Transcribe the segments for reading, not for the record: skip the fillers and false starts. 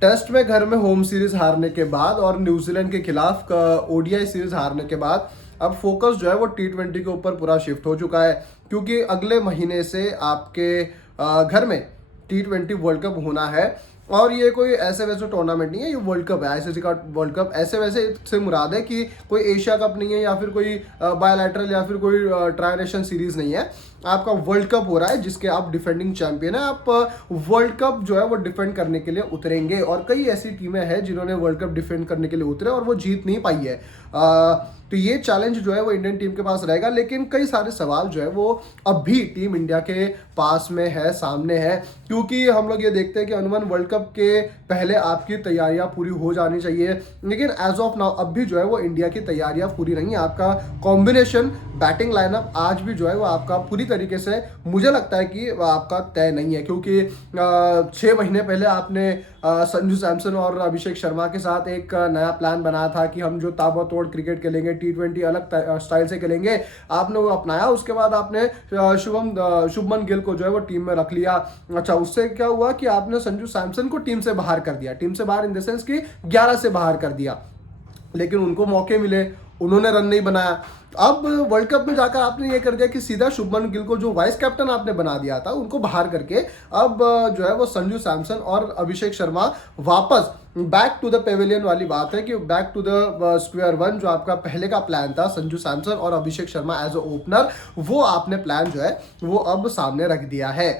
Test में घर में होम सीरीज हारने के बाद और न्यूजीलैंड के खिलाफ ओडीआई सीरीज हारने के बाद अब फोकस जो है वो टी20 के ऊपर पूरा शिफ्ट हो चुका है, क्योंकि अगले महीने से आपके घर में टी20 वर्ल्ड कप होना है। और ये कोई ऐसे वैसे टूर्नामेंट नहीं है, ये वर्ल्ड कप है, आईसीसी का वर्ल्ड कप। ऐसे वैसे से मुराद है कि कोई एशिया कप नहीं है या फिर कोई बायलैटरल या फिर कोई ट्राई नेशन सीरीज नहीं है। आपका वर्ल्ड कप हो रहा है जिसके आप डिफेंडिंग चैंपियन है। आप वर्ल्ड कप जो है वो डिफेंड करने के लिए उतरेंगे और कई ऐसी टीमें हैं जिन्होंने वर्ल्ड कप डिफेंड करने के लिए उतरे और वो जीत नहीं पाई है। तो ये चैलेंज जो है वो इंडियन टीम के पास रहेगा, लेकिन कई सारे सवाल जो है वो अब भी टीम इंडिया के पास में है, सामने है, क्योंकि हम लोग ये देखते हैं कि अनुमान वर्ल्ड कप के पहले आपकी तैयारियां पूरी हो जानी चाहिए, लेकिन एज ऑफ नाउ अब भी जो है वो इंडिया की तैयारियां पूरी नहीं है। आपका कॉम्बिनेशन बैटिंग लाइनअप आज भी जो है वो आपका पूरी तरीके से मुझे लगता है कि आपका तय नहीं है, क्योंकि 6 महीने पहले आपने संजू सैमसन और अभिषेक शर्मा के साथ एक नया प्लान बनाया था कि हम जो ताबड़तोड़ क्रिकेट खेलेंगे, टी20 अलग स्टाइल से खेलेंगे, आपने वो अपनाया। उसके बाद आपने शुभमन गिल को जो है वो टीम में रख लिया। अच्छा, उससे क्या हुआ कि आपने संजू सैमसन को टीम से बाहर कर दिया, टीम से बाहर इन द सेंस कि 11 से बाहर कर दिया, लेकिन उनको मौके मिले, उन्होंने रन नहीं बनाया। अब वर्ल्ड कप में जाकर आपने ये कर दिया कि सीधा शुभमन गिल को जो वाइस कैप्टन आपने बना दिया था उनको बाहर करके अब जो है वो संजू सैमसन और अभिषेक शर्मा वापस बैक टू द पेविलियन वाली बात है कि back to the square one. जो आपका पहले का प्लान था संजू सैमसन और Abhishek Sharma as a opener, वो आपने प्लान जो है वो अब सामने रख दिया है।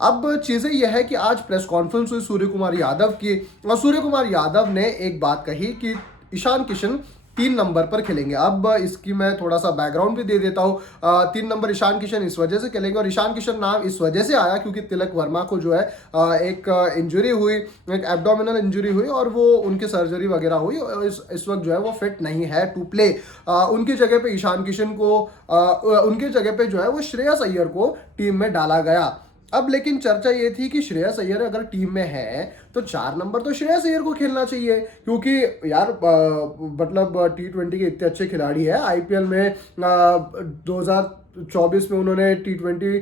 अब चीजें यह है कि आज प्रेस कॉन्फ्रेंस हुई सूर्य कुमार यादव की, और सूर्य कुमार यादव ने एक बात कही कि ईशान किशन 3 नंबर पर खेलेंगे। अब इसकी मैं थोड़ा सा बैकग्राउंड भी दे देता हूँ। 3 नंबर ईशान किशन इस वजह से खेलेंगे, और ईशान किशन नाम इस वजह से आया क्योंकि तिलक वर्मा को जो है एक इंजरी हुई, एक एब्डोमिनल इंजरी हुई और वो उनकी सर्जरी वगैरह हुई। इस वक्त जो है वो फिट नहीं है टू प्ले। उनकी जगह पे ईशान किशन को उनकी जगह पे जो है वो श्रेयस अय्यर को टीम में डाला गया। अब लेकिन चर्चा ये थी कि श्रेयस अय्यर अगर टीम में है तो 4 नंबर तो श्रेयस अय्यर को खेलना चाहिए, क्योंकि यार मतलब टी20 के इतने अच्छे खिलाड़ी है। आईपीएल में 2024 में उन्होंने टी20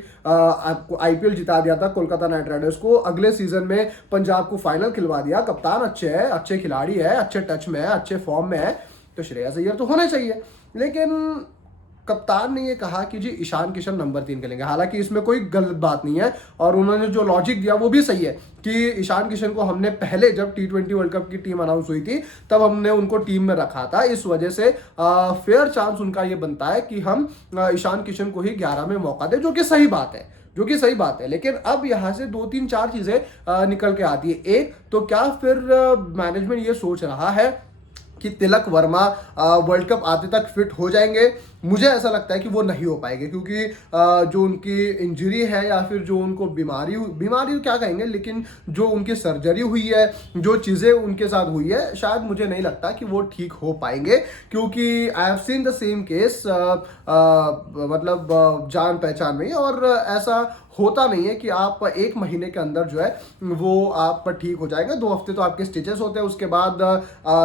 आईपीएल जिता दिया था कोलकाता नाइट राइडर्स को। अगले सीजन में पंजाब को फाइनल खिलवा दिया। कप्तान अच्छे है, अच्छे खिलाड़ी है, अच्छे टच में है, अच्छे फॉर्म में है, तो श्रेयस अय्यर तो होने चाहिए। लेकिन कप्तान ने ये कहा कि जी ईशान किशन नंबर 3 खेलेंगे। हालांकि इसमें कोई गलत बात नहीं है और उन्होंने जो लॉजिक दिया वो भी सही है कि ईशान किशन को हमने पहले जब टी20 वर्ल्ड कप की टीम अनाउंस हुई थी तब हमने उनको टीम में रखा था। इस वजह से फेयर चांस उनका ये बनता है कि हम ईशान किशन को ही 11 में मौका दें, जो कि सही बात है। लेकिन अब यहाँ से 2-3-4 चीजें निकल के आती है। एक तो क्या फिर मैनेजमेंट ये सोच रहा है कि तिलक वर्मा वर्ल्ड कप आते तक फिट हो जाएंगे? मुझे ऐसा लगता है कि वो नहीं हो पाएंगे, क्योंकि जो उनकी इंजरी है या फिर जो उनको बीमारी क्या कहेंगे, लेकिन जो उनकी सर्जरी हुई है, जो चीज़ें उनके साथ हुई है, शायद मुझे नहीं लगता कि वो ठीक हो पाएंगे, क्योंकि I have seen the same case मतलब जान पहचान में। और ऐसा होता नहीं है कि आप 1 महीने के अंदर जो है वो आप ठीक हो जाएगा। 2 हफ्ते तो आपके स्टिचेस होते हैं, उसके बाद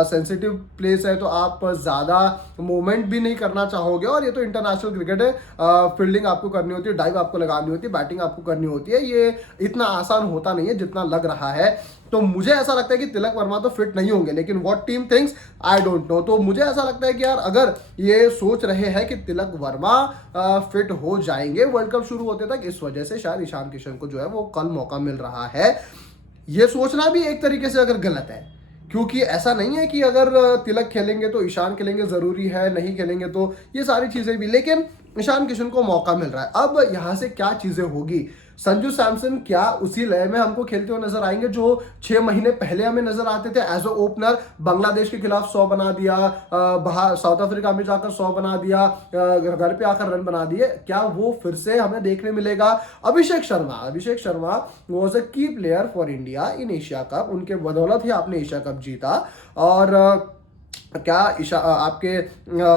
सेंसिटिव प्लेस है तो आप ज़्यादा मूवमेंट भी नहीं करना चाहोगे। और ये तो इंटरनेशनल क्रिकेट है, फील्डिंग आपको करनी होती है, डाइव आपको लगानी होती है, बैटिंग आपको करनी होती है। ये इतना आसान होता नहीं है जितना लग रहा है। तो मुझे ऐसा लगता है कि तिलक वर्मा तो फिट नहीं होंगे, लेकिन what team thinks I don't know. तो मुझे ऐसा लगता है कि यार अगर ये सोच रहे हैं कि तिलक वर्मा फिट हो जाएंगे वर्ल्ड कप शुरू होते तक, इस वजह से शायद ईशान किशन को जो है वो कल मौका मिल रहा है। ये सोचना भी एक तरीके से अगर गलत है, क्योंकि ऐसा नहीं है कि अगर तिलक खेलेंगे तो ईशान खेलेंगे, जरूरी है, नहीं खेलेंगे तो ये सारी चीजें भी, लेकिन ईशान किशन को मौका मिल रहा है। अब यहाँ से क्या चीजें होगी, संजू सैमसन क्या उसी लय में हमको खेलते हुए नजर आएंगे जो 6 महीने पहले हमें नजर आते थे? एज अ ओपनर बांग्लादेश के खिलाफ 100 बना दिया, बाहर साउथ अफ्रीका में जाकर 100 बना दिया, घर पे आकर रन बना दिए। क्या वो फिर से हमें देखने मिलेगा? अभिषेक शर्मा वाज अ की player for India in Asia cup, उनके बदौलत ही आपने एशिया कप जीता। और क्या आपके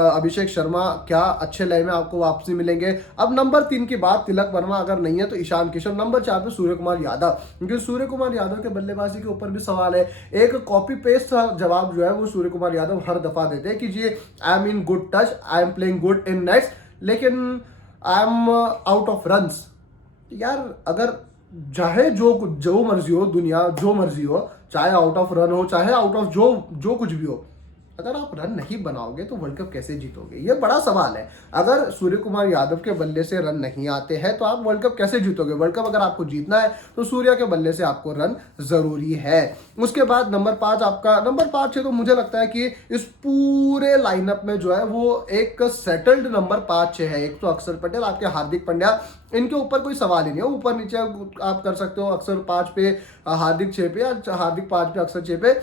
अभिषेक शर्मा क्या अच्छे लय में आपको वापसी मिलेंगे? अब नंबर 3 की बात, तिलक वर्मा अगर नहीं है तो ईशान किशन। नंबर 4 पे सूर्य कुमार यादव, क्योंकि सूर्य कुमार यादव के बल्लेबाजी के ऊपर भी सवाल है। एक कॉपी पेस्ट जवाब जो है वो सूर्य कुमार यादव हर दफा देते हैं कि जी I am in good touch, I am playing good in nets, लेकिन I am out of runs. यार अगर चाहे जो जो मर्जी हो, दुनिया जो मर्जी हो, चाहे आउट ऑफ रन हो, चाहे आउट ऑफ जो जो कुछ भी हो, अगर आप रन नहीं बनाओगे तो वर्ल्ड कप कैसे जीतोगे? ये बड़ा सवाल है। अगर सूर्य कुमार यादव के बल्ले से रन नहीं आते हैं तो आप वर्ल्ड कप कैसे जीतोगे? वर्ल्ड कप अगर आपको जीतना है तो सूर्या के बल्ले से आपको रन जरूरी है। उसके बाद नंबर 5 आपका, नंबर 5 है तो मुझे लगता है कि इस पूरे लाइनअप में जो है वो एक सेटल्ड नंबर 5-6 है। एक तो अक्षर पटेल, आपके हार्दिक पांड्या, इनके ऊपर कोई सवाल ही नहीं है। ऊपर नीचे आप कर सकते हो, अक्षर 5 पे हार्दिक 6 पे, या हार्दिक 5 पे अक्षर 6 पे,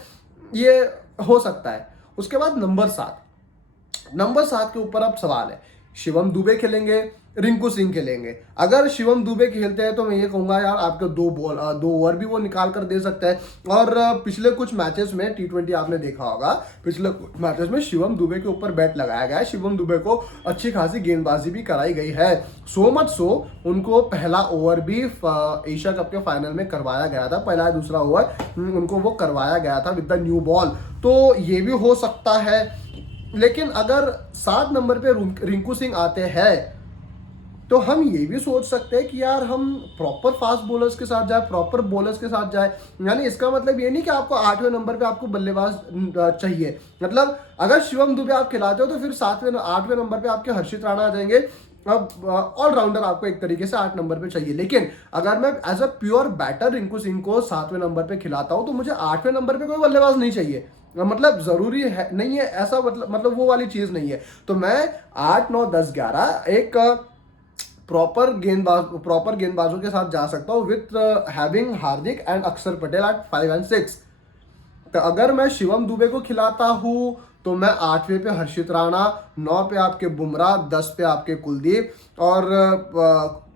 ये हो सकता है। उसके बाद नंबर 7, नंबर 7 के ऊपर अब सवाल है, शिवम दुबे खेलेंगे, रिंकू सिंह खेलेंगे। अगर शिवम दुबे खेलते हैं तो मैं ये कहूंगा यार आपके 2 ओवर भी वो निकाल कर दे सकता है। और पिछले कुछ मैचेस में T20 आपने देखा होगा, पिछले मैचेस में शिवम दुबे के ऊपर बैट लगाया गया है, शिवम दुबे को अच्छी खासी गेंदबाजी भी कराई गई है। सो मच सो उनको पहला ओवर भी एशिया कप के फाइनल में करवाया गया था, पहला दूसरा ओवर उनको वो करवाया गया था विद द न्यू बॉल। तो ये भी हो सकता है। लेकिन अगर 7 नंबर पे रिंकू सिंह आते हैं तो हम ये भी सोच सकते हैं कि यार हम प्रॉपर फास्ट बॉलर्स के साथ जाए, प्रॉपर बॉलर्स के साथ जाए। यानी इसका मतलब ये नहीं कि आपको 8वें नंबर पे आपको बल्लेबाज चाहिए। मतलब अगर शिवम दुबे आप खिलाते हो तो फिर 8वें नंबर पे आपके हर्षित राणा आ जाएंगे। अब ऑलराउंडर आपको एक तरीके से 8 नंबर पे चाहिए। लेकिन अगर मैं as a pure batter Rinku Singh को 7वें नंबर पे खिलाता हूं तो मुझे 8वें नंबर पे कोई बल्लेबाज नहीं चाहिए। मतलब जरूरी है नहीं है ऐसा, मतलब वो वाली चीज नहीं है। तो मैं 8, 9, 10, 11 एक प्रॉपर गेंदबाजों के साथ जा सकता हूँ विथ हैविंग हार्दिक एंड अक्षर पटेल एट 5 एंड 6। तो अगर मैं शिवम दुबे को खिलाता हूँ तो मैं 8वें पे हर्षित राणा, 9 पे आपके बुमराह, 10 पे आपके कुलदीप और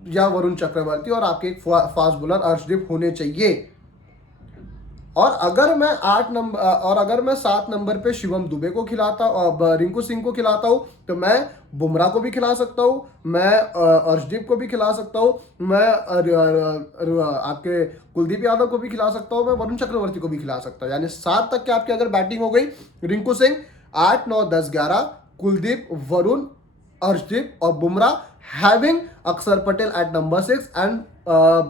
या वरुण चक्रवर्ती, और आपके एक फास्ट बॉलर अर्शदीप होने चाहिए। और अगर मैं 7 नंबर पे शिवम दुबे को खिलाता और रिंकू सिंह को खिलाता हूं तो मैं बुमराह को भी खिला सकता हूं, मैं अर्शदीप को भी खिला सकता हूं, मैं आपके कुलदीप यादव को भी खिला सकता हूं, मैं वरुण चक्रवर्ती को भी खिला सकता हूं। यानी 7 तक के आपकी अगर बैटिंग हो गई, रिंकू सिंह 8, 9, 10, 11, कुलदीप, वरुण, अर्शदीप और Bumrah, having Axar Patel at number 6 and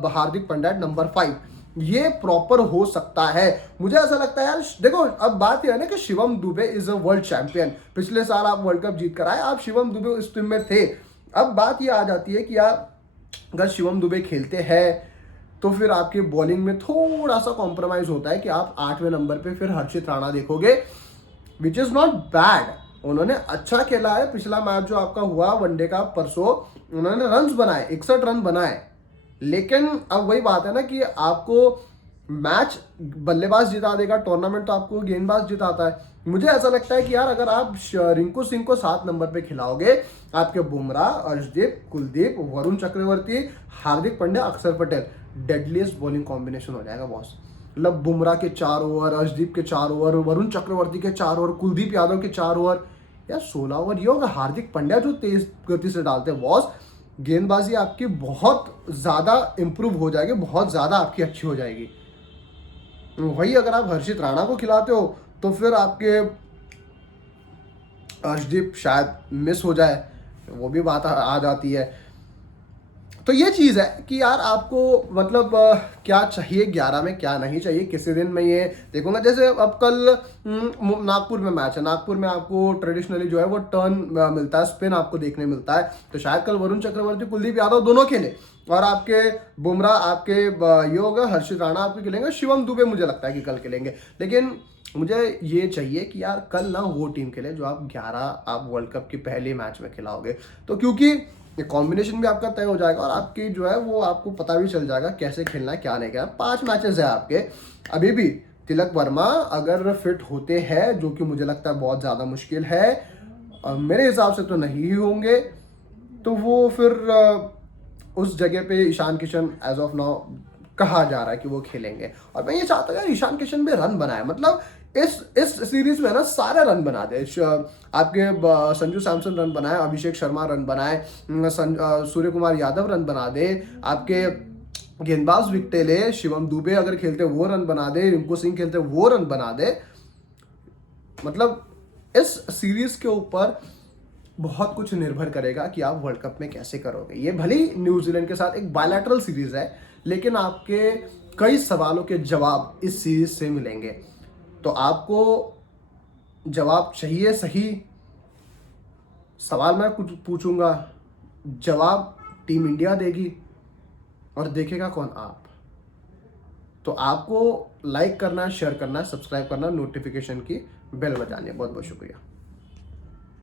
Hardik Pandya at number 5। ये प्रॉपर हो सकता है। मुझे ऐसा लगता है यार, देखो अब बात यह है ना कि Shivam Dubey is a world champion. पिछले साल आप वर्ल्ड कप जीत कर आए, आप शिवम दुबे इस टीम में थे। अब बात ये आ जाती है कि यार अगर शिवम दुबे खेलते हैं तो फिर आपकी बॉलिंग में थोड़ा सा कॉम्प्रोमाइज होता है कि आप 8वें नंबर पे फिर हर्षित राणा देखोगे, विच इज नॉट बैड। उन्होंने अच्छा खेला है। पिछला मैच जो आपका हुआ वनडे का परसों, उन्होंने रन बनाए, 61 रन बनाए। लेकिन अब वही बात है ना कि आपको मैच बल्लेबाज जिता देगा, टूर्नामेंट तो आपको गेंदबाज जिताता है। मुझे ऐसा लगता है कि यार अगर आप रिंकू सिंह को 7 नंबर पे खिलाओगे, आपके बुमराह, अर्शदीप, कुलदीप, वरुण चक्रवर्ती, हार्दिक पांड्या, अक्षर पटेल, डेडलीस्ट बॉलिंग कॉम्बिनेशन हो जाएगा बॉस। मतलब बुमराह के 4 ओवर, अर्शदीप के 4 ओवर, वरुण चक्रवर्ती के 4 ओवर, कुलदीप यादव के 4 ओवर, या 16 ओवर ये होगा। हार्दिक पांड्या जो तेज गति से डालते हैं बॉस, गेंदबाजी आपकी बहुत ज़्यादा इंप्रूव हो जाएगी, बहुत ज़्यादा आपकी अच्छी हो जाएगी। वही अगर आप हर्षित राणा को खिलाते हो तो फिर आपके अर्शदीप शायद मिस हो जाए, वो भी बात आ जाती है। तो ये चीज़ है कि यार आपको मतलब क्या चाहिए 11 में, क्या नहीं चाहिए। किसी दिन मैं ये देखूंगा, जैसे अब कल नागपुर में मैच है, नागपुर में आपको ट्रेडिशनली जो है वो टर्न मिलता है, स्पिन आपको देखने मिलता है। तो शायद कल वरुण चक्रवर्ती, कुलदीप यादव दोनों खेले, और आपके बुमराह, आपके ये होगा हर्षित राणा आपके खेलेंगे, शिवम दुबे मुझे लगता है कि कल खेलेंगे। लेकिन मुझे ये चाहिए कि यार कल ना वो टीम खेले जो आप 11 आप वर्ल्ड कप की पहले मैच में खिलाओगे। तो क्योंकि ये कॉम्बिनेशन भी आपका तय हो जाएगा और आपकी जो है वो आपको पता भी चल जाएगा कैसे खेलना है, क्या नहीं क्या। 5 मैचेस है आपके अभी भी। तिलक वर्मा अगर फिट होते हैं, जो कि मुझे लगता है बहुत ज़्यादा मुश्किल है, मेरे हिसाब से तो नहीं होंगे, तो वो फिर उस जगह पे Ishan Kishan as of now कहा जा रहा है कि वो खेलेंगे। और मैं ये चाहता हूँ यार ईशान किशन भी रन बनाए, मतलब इस सीरीज में ना सारे रन बना दे। आपके संजू सैमसन रन बनाए, अभिषेक शर्मा रन बनाए, सूर्य कुमार यादव रन बना दे, आपके गेंदबाज विकेट ले, शिवम दुबे अगर खेलते वो रन बना दे, रिंकू सिंह खेलते वो रन बना दे। मतलब इस सीरीज के ऊपर बहुत कुछ निर्भर करेगा कि आप वर्ल्ड कप में कैसे करोगे। ये भले ही न्यूजीलैंड के साथ एक बायलैटरल सीरीज है, लेकिन आपके कई सवालों के जवाब इस सीरीज से मिलेंगे। तो आपको जवाब चाहिए सही, सवाल मैं कुछ पूछूंगा, जवाब टीम इंडिया देगी और देखेगा कौन? आप। तो आपको लाइक करना है, शेयर करना है, सब्सक्राइब करना, नोटिफिकेशन की बेल बजानी है। बहुत बहुत शुक्रिया।